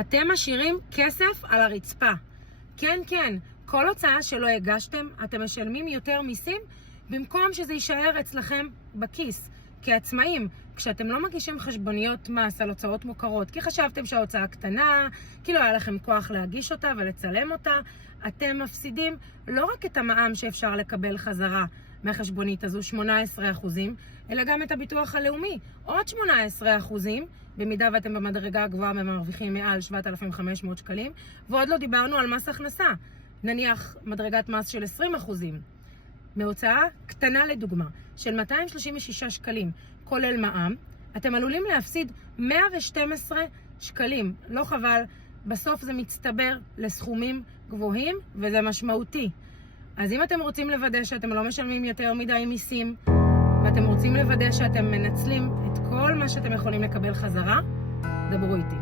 אתם משאירים כסף על הרצפה. כן, כן, כל הוצאה שלא הגשתם, אתם משלמים יותר מיסים, במקום שזה יישאר אצלכם בכיס. כעצמאים, כשאתם לא מגישים חשבוניות מס על הוצאות מוכרות, כי חשבתם שההוצאה קטנה, כי לא היה לכם כוח להגיש אותה ולצלם אותה, אתם מפסידים לא רק את המע"מ שאפשר לקבל חזרה מהחשבונית הזו, 18%, אלא גם את הביטוח הלאומי, עוד 18%, במידה ואתם במדרגה הגבוהה ומרוויחים מעל 7,500 שקלים, ועוד לא דיברנו על מס הכנסה, נניח מדרגת מס של 20%. מהוצאה קטנה לדוגמה, של 236 שקלים, כולל מע"מ, אתם עלולים להפסיד 112 שקלים. לא חבל, בסוף זה מצטבר לסכומים גבוהים, וזה משמעותי. אז אם אתם רוצים לוודא שאתם לא משלמים יותר מדי מיסים, ואתם רוצים לוודא שאתם מנצלים את כל מה שאתם יכולים לקבל חזרה, דברו איתי.